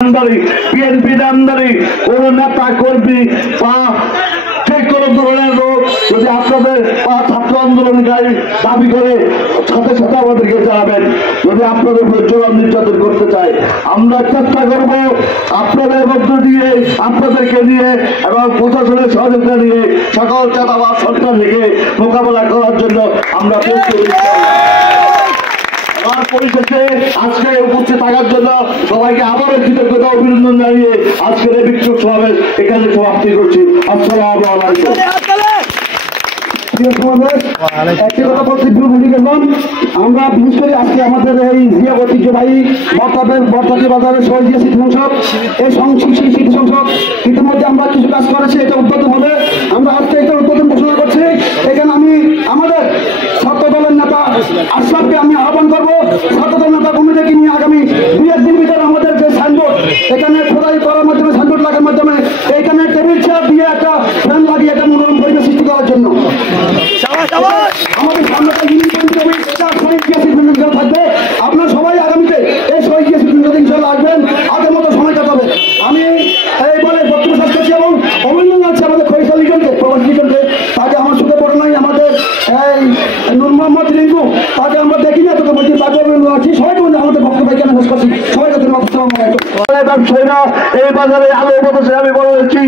BNP নামদারি কোন নেতা কর্মী বা যে কোনো ধরনের লোক যদি আপনাদের ছাত্র আন্দোলনকারী দাবি করে সাথে সাথে আমাদেরকে জানাবেন। যদি আপনাদের উপর জোর নির্যাতন করতে চাই আমরা চেষ্টা করব আপনাদের মধ্য দিয়ে আপনাদেরকে নিয়ে এবং প্রশাসনের সহযোগিতা নিয়ে সকল চাঁদাবাজ সরকার থেকে মোকাবেলা করার জন্য আমরা প্রস্তুত। আমার পরিশেষে আজকে উপস্থিত থাকার জন্য সবাইকে আবারও কৃতজ্ঞতা অভিনন্দন জানিয়ে আজকের এই বিক্ষোভ সমাবেশ এখানে সমাপ্তি করছি। আসসালামু আলাইকুম। একটি কথা বলছি আমরা বিশেষ করে আজকে আমাদের এই জিয়া ঐতিহ্যবাহী বর্তাদি বাজারের শহীদ স্মৃতি সংসদ এই স্মৃতি সংসদ ইতিমধ্যে আমরা কিছু কাজ করেছি, এটা উদ্বোধন হবে। আমরা আজকে এটা উদ্বোধন ঘোষণা করছি। এখানে আমি আমাদের ছাত্র দলের নেতা আশরাফকে আমি আহ্বান করবো ছাত্র দল নেতা কমিটিকে নিয়ে আগামী 2-1 দিন ভিতরে আমাদের যে সাইনবোর্ড এখানে খোদাই করার মাধ্যমে সাইনবোর্ড লাগার মাধ্যমে এইখানে টেবিল চেয়ার দিয়ে একটা ফ্যান লাগিয়ে একটা মনোরম পরিবেশ সৃষ্টি করার জন্য আমাদের সামনে থাকবে। আপনার সবাই আগামীতে এই শহীদ ইনশাল্লাহ আসবেন, আগের মতো সময় কাটাবে। আমি এই বলে বক্তব্য শেষ করছি এবং অভিনন্দন আছে আমাদের ফয়সাল লিটনকে, প্রবাসী লিটনকে। তাকে আমার সুখে পড়ে নাই আমাদের এই নূর মোহাম্মদ রিঙ্কু, তাকে আমরা দেখি না তোকে বলছি, তাকে অভিনন্দন আছি। সবাইকে আমাদের বক্তব্য এখানে শেষ করছি। সবাইকে ধন্যবাদ। ব্যবসায়ীরা এই বাজারে আলো বলছে, আমি বলে দিচ্ছি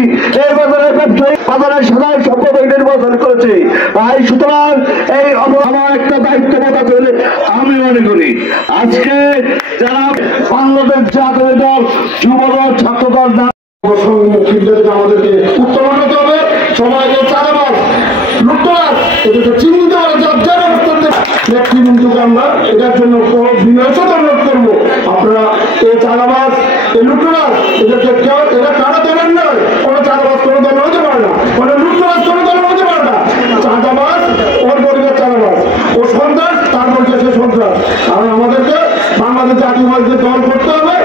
এই বাজারের ব্যবসায়ী বাজারের সাধারণ সম্পাদক নির্বাচন করেছে। তাই সুতরাং এই আমার একটা দায়িত্ববোধ করে আমি মনে করি আজকে যারা বাংলাদেশ জাতীয় দল যুব দল ছাত্র দল আমাদেরকে উত্তোলন করতে হবে। সবাইকে চাঁদাবাজ লুটতরাজ এদেরকে চিহ্নিত করে নেতৃবৃন্দকে আমরা এটার জন্য বিনয়সত অনুরোধ করবো। আপনারা এই চাঁদাবাজ এই লুটতরাজ এদেরকে কেউ এরা কারা দলের নয়, কোনো চাঁদাবাজ কোনো দল হতে পারে না, কোনো লুটতরাজ কোনো দল হতে পারে না। চাঁদাবাজ ওর পরিবার চাঁদাবাজ, ও সন্ত্রাস তার পরিচয় সে সন্ত্রাস। কারণ আমাদেরকে বাংলাদেশ জাতীয়বাদী দল করতে হবে।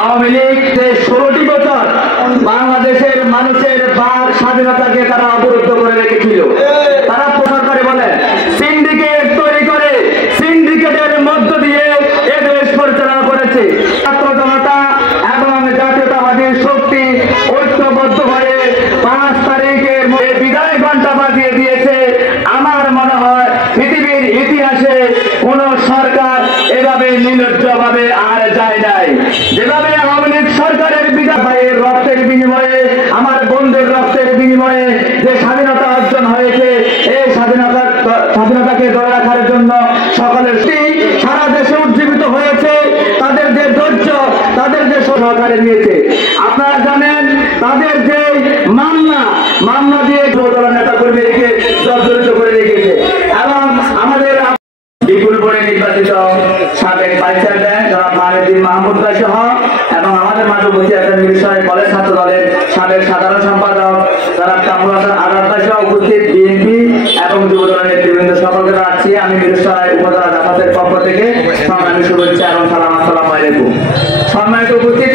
আওয়ামী লীগ যে 16টি বছর বাংলাদেশের মানুষের বাক স্বাধীনতাকে তারা অবরুদ্ধ করে রেখেছিল। তারা সরকারে বলে সিন্ডিকেট তৈরি করে সিন্ডিকেটের মধ্য দিয়ে এ দেশ পরিচালনা করেছে। ছাত্র জনতা এবং জাতীয়তাবাদী শক্তি ঐক্যবদ্ধ হয়ে 5 তারিখের বিদায় ঘণ্টা বাজিয়ে দিয়েছে। আমার মনে হয় পৃথিবীর ইতিহাসে কোন সরকার এভাবে নির্লজ্জভাবে আর যায় নাই। যেভাবে আওয়ামী লীগ সরকারের বিদায় ভাইয়ের রক্তের বিনিময়ে আমার বন্ধুর রক্তের বিনিময়ে যে স্বাধীনতা অর্জন হয়েছে, এই স্বাধীনতাকে ধরে রাখার জন্য সকলের সারা দেশে উজ্জীবিত হয়েছে। তাদের যে ধৈর্য, তাদের যে সহকারে নিয়েছে, আপনারা জানেন তাদের যে মামলা দিয়ে দলের নেতা কর্মী রেখে জর্জরিত করে রেখেছে। এবং আমাদের বিপুল বোর্ডে নির্বাচিত সাবেক ভাইস চেয়ারম্যান জনাব মাহিউদ্দিন মাহমুদ ভাই সহ এবং আমাদের মাঝে উপস্থিত আছেন মিরসরাই কলেজ ছাত্র দলের সাবেক সাধারণ সম্পাদক জনাব কামরুল হাসান আজাদ ভাই সহ উপস্থিত বিএনপি এবং যুব দলের নেতৃবৃন্দ সকলকে জানাচ্ছি আমি মিরসরাই উপজেলা জামাতের পক্ষ থেকে সংগ্রামী শুভেচ্ছা এবং সালাম। আসসালামু আলাইকুম। সম্মানিত উপস্থিত